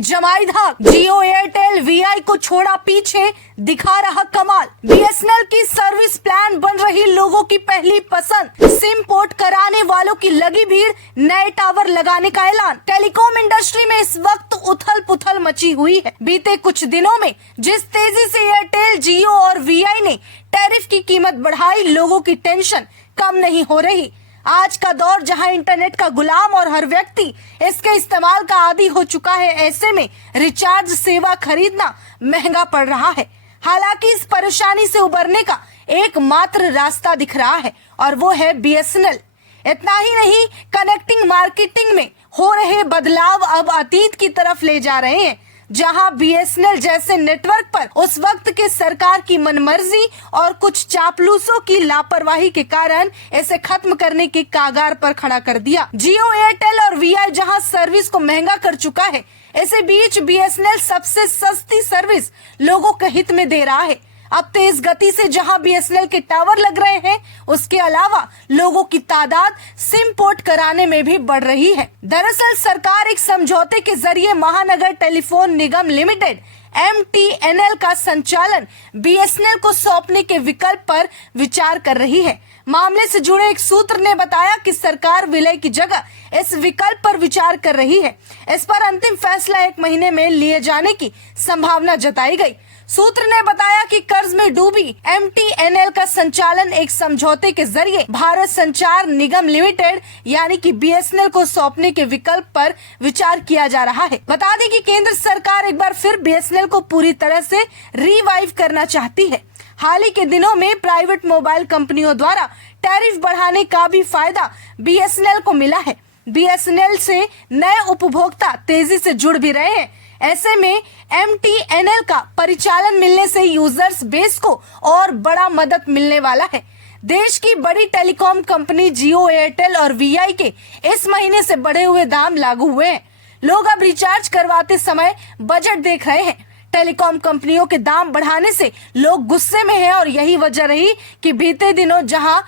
जमाई धाक। जियो एयरटेल वीआई को छोड़ा पीछे, दिखा रहा कमाल। बीएसएनएल की सर्विस प्लान बन रही लोगों की पहली पसंद। सिम पोर्ट कराने वालों की लगी भीड़, नए टावर लगाने का ऐलान। टेलीकॉम इंडस्ट्री में इस वक्त उथल पुथल मची हुई है। बीते कुछ दिनों में जिस तेजी से एयरटेल, जियो और वीआई ने टैरिफ की कीमत बढ़ाई, लोगों की टेंशन कम नहीं हो रही। आज का दौर जहां इंटरनेट का गुलाम और हर व्यक्ति इसके इस्तेमाल का आदी हो चुका है, ऐसे में रिचार्ज सेवा खरीदना महंगा पड़ रहा है। हालांकि इस परेशानी से उबरने का एकमात्र रास्ता दिख रहा है और वो है बीएसएनएल। इतना ही नहीं, कनेक्टिंग मार्केटिंग में हो रहे बदलाव अब अतीत की तरफ ले जा रहे हैं, जहां बीएसएनएल जैसे नेटवर्क पर उस वक्त के सरकार की मनमर्जी और कुछ चापलूसों की लापरवाही के कारण इसे खत्म करने के कागार पर खड़ा कर दिया। जियो, एयरटेल और वीआई जहां सर्विस को महंगा कर चुका है, इसी बीच बीएसएनएल सबसे सस्ती सर्विस लोगों के हित में दे रहा है। अब तेज गति से जहां बीएसएनएल के टावर लग रहे हैं, उसके अलावा लोगों की तादाद सिम पोर्ट कराने में भी बढ़ रही है। दरअसल सरकार एक समझौते के जरिए महानगर टेलीफोन निगम लिमिटेड MTNL का संचालन बीएसएनएल को सौंपने के विकल्प पर विचार कर रही है। मामले से जुड़े एक सूत्र ने बताया कि सरकार विलय की जगह इस विकल्प पर विचार कर रही है। इस पर अंतिम फैसला 1 महीने में लिए जाने की संभावना जताई गई। सूत्र ने बताया कि कर्ज में डूबी MTNL का संचालन एक समझौते के जरिए भारत संचार निगम लिमिटेड यानी कि बीएसएनएल को सौंपने के विकल्प पर विचार किया जा रहा है। बता दें कि केंद्र सरकार एक बार फिर बीएसएनएल को पूरी तरह से रिवाइव करना चाहती है। हाल ही के दिनों में प्राइवेट मोबाइल कंपनियों द्वारा टैरिफ बढ़ाने का भी फायदा बीएसएनएल को मिला है। बीएसएनएल से नए उपभोक्ता तेजी से जुड़ भी रहे हैं। ऐसे में MTNL का परिचालन मिलने से यूजर्स बेस को और बड़ा मदद मिलने वाला है। देश की बड़ी टेलीकॉम कंपनी जियो, एयरटेल और वीआई के इस महीने से बढ़े हुए दाम लागू हुए हैं। लोग अब रिचार्ज करवाते समय बजट देख रहे हैं। टेलीकॉम कंपनियों के दाम बढ़ाने से लोग गुस्से में हैं और यही वजह रही कि बीते दिनों जहां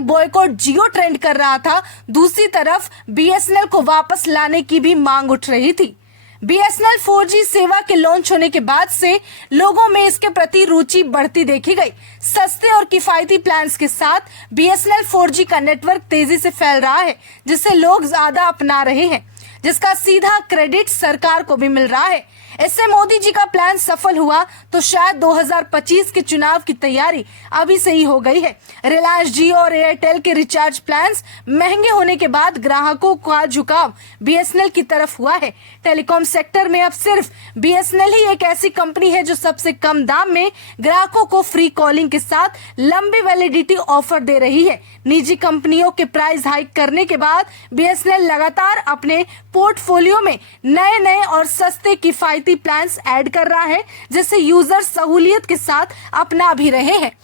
#बॉयकॉट जियो ट्रेंड कर रहा था, दूसरी तरफ बीएसएनएल को वापस लाने की भी मांग उठ रही थी। बीएसएनएल 4G सेवा के लॉन्च होने के बाद से लोगों में इसके प्रति रुचि बढ़ती देखी गई। सस्ते और किफायती प्लान्स के साथ बीएसएनएल 4G का नेटवर्क तेजी से फैल रहा है, जिसे लोग ज्यादा अपना रहे हैं, जिसका सीधा क्रेडिट सरकार को भी मिल रहा है। इससे मोदी जी का प्लान सफल हुआ तो शायद 2025 के चुनाव की तैयारी अभी से ही हो गई है। रिलायंस, जियो और एयरटेल के रिचार्ज प्लान्स महंगे होने के बाद ग्राहकों का झुकाव बीएसएनएल की तरफ हुआ है। टेलीकॉम सेक्टर में अब सिर्फ बीएसएनएल ही एक ऐसी कंपनी है जो सबसे कम दाम में ग्राहकों को फ्री कॉलिंग के साथ लंबी वैलिडिटी ऑफर दे रही है। निजी कंपनियों के प्राइस हाइक करने के बाद बीएसएनएल लगातार अपने पोर्टफोलियो में नए और सस्ते किफायती प्लान्स ऐड कर रहा है, जिससे यूजर सहूलियत के साथ अपना भी रहे हैं।